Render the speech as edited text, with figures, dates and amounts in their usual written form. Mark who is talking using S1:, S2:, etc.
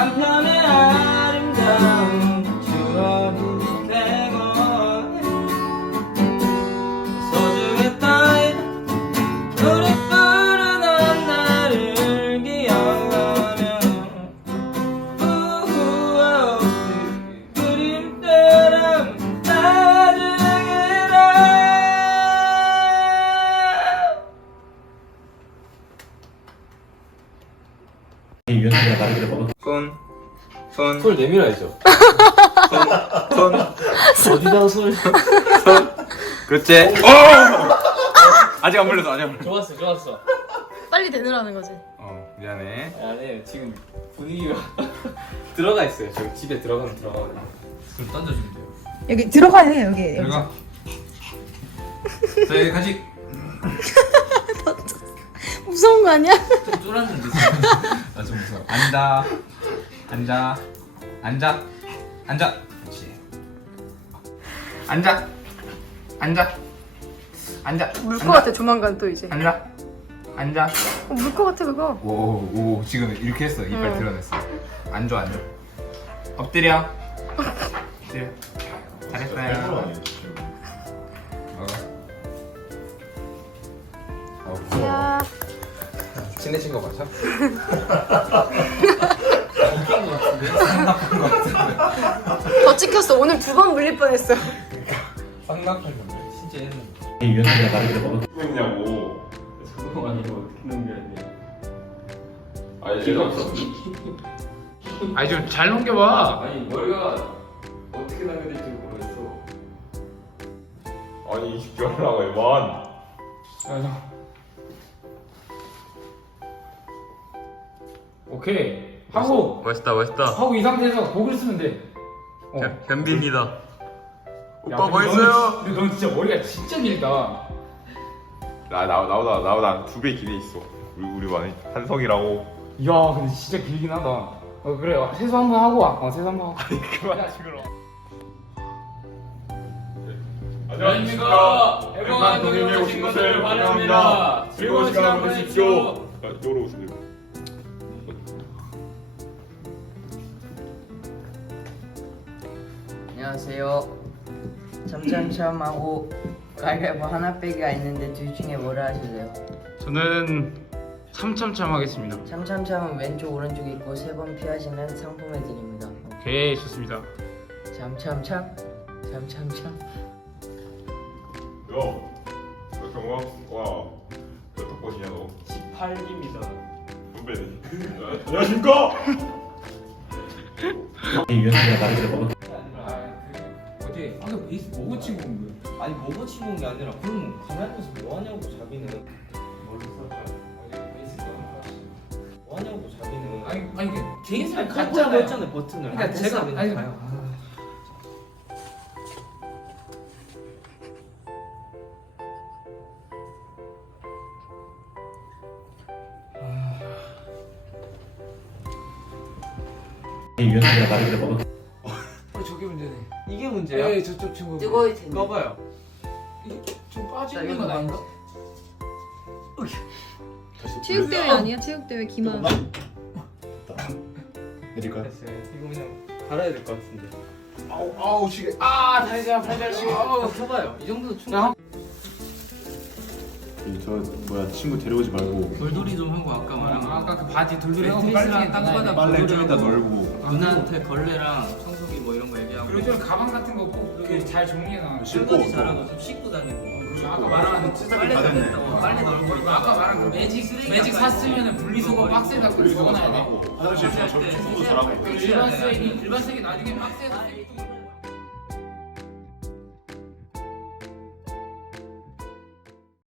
S1: 한편의 아름다운 추억이 되고 소중했던 우리 푸른 한날을 기억하며 우후어 그림처럼 나중에라.
S2: 유연이가 나를 먹어.
S1: 손 내밀어야죠. 손
S2: 어디다가 손을?
S1: 그렇지. 아직 안 물렸어.
S3: 좋았어.
S4: 빨리 대느라는 거지.
S1: 미안해.
S3: 아니 지금 분위기가 들어가 있어요. 저기 집에 들어가면 들어가거든요.
S1: 그럼 던져주면 돼요.
S4: 여기 들어가야 해 여기.
S1: 들어가. 자, 여기 같이
S4: 무서운 거 아니야?
S1: 쫄았는데. 나 좀 무서워. 앉아. 그렇지. 앉아.
S4: 물 것 같아 조만간 또 이제.
S1: 앉아.
S4: 물 것 같아 그거.
S1: 오, 지금 이렇게 했어. 이빨 드러냈어. 앉아. 엎드려. 잘했어요.
S4: 야.
S1: 친해진 거 맞아?
S4: 더 찍혔어. 오늘 2번 물릴 뻔했어.
S1: 쌍낙한 건데 진짜 했는데.
S2: 유연이가 나를 먹어.
S5: 했냐고.
S3: 그거 아니고 어떻게 넘겨야 돼?
S5: 아니 얘가 없어.
S1: 아니 좀 잘 넘겨봐.
S3: 아니 머리가 어떻게 나가야 될지 모르겠어.
S5: 아니 20개월라고 해만.
S1: 오케이. 하고
S6: 멋있다.
S1: 이 상태에서 고글 쓰면 돼.
S6: 현빈이다.
S1: 오빠 멋있어요. 근데 넌 진짜 머리가 진짜 길다.
S5: 나보다 2배 길에 있어. 우리 반에 한성이라고.
S1: 이야 근데 진짜 길긴 하다. 그래 세수 한번 하고 와. 세수 한번 하고.
S5: 그만 시끄러.
S3: 안녕하십니까. 해방한 동행에 오신 것을 환영합니다. 즐거운 시간 보내십시오.
S5: 이쪽으로 오세요.
S7: 안녕하세요. 참참참하고 가위바위보 하나 빼기가 있는데 둘 중에 뭐를 하실래요?
S1: 저는 참참참 하겠습니다.
S7: 참참참은 왼쪽 오른쪽 있고 3번 피하시면 상품을 드립니다.
S1: 오케이 좋습니다.
S7: 참참참.
S5: 야, 너 경호학과 몇 학번이냐 너?
S3: 18기입니다.
S5: 분배네. 안녕하십니까?
S2: 유연이가 나를 먹어.
S1: 어디 아까 베이스 뭐고 치고 온 거야?
S3: 아니 뭐고 치고 온 게 아니라 그럼 가만히서 뭐 하냐고 자기는. 뭐 하냐고 자기는.
S1: 아니 개인사
S3: 갖자고 했잖아요 버튼을.
S1: 그러니까 제가 아니
S2: 유연이가 나를 먹어.
S1: 저게 문제네.
S3: 이게 문제야?
S1: 네 저쪽 친구.
S7: 뜨거울 텐데.
S3: 꺼봐요.
S1: 좀 빠지는 건 아닌가?
S4: 체육대회 아니야? 체육대회 기만.
S5: 내릴까요?
S3: 됐어요. 이거 그냥 갈아야 될 것 같은데.
S5: 아우 시계.
S1: 다리자 팔자 시계.
S3: 켜봐요. 이 정도도 충분해.
S5: 저 뭐야 친구 데려오지 말고
S3: 돌돌이 좀 하고 아까 말한
S1: 아까 그 바지 돌돌이 하고
S3: 매트리스랑 땅바닥
S5: 빨래 좀 이따
S3: 돌돌이
S5: 널고.
S3: 하고 누나한테 걸레랑 청소기 뭐 이런 거 얘기하고
S1: 그리고 좀 가방 같은 거 꼭 이렇게 잘 정리해놔.
S3: 설거지 잘하고 좀 씻고 다니고
S1: 아까 말한
S3: 빨래 널고 빨래 널고
S1: 아까 말한 그 매직 샀으면 분리수거 박스에다 그 적어놔야 돼.
S5: 화장실 청소도 잘하고.
S1: 일반 쓰레기 나중에 박스에다.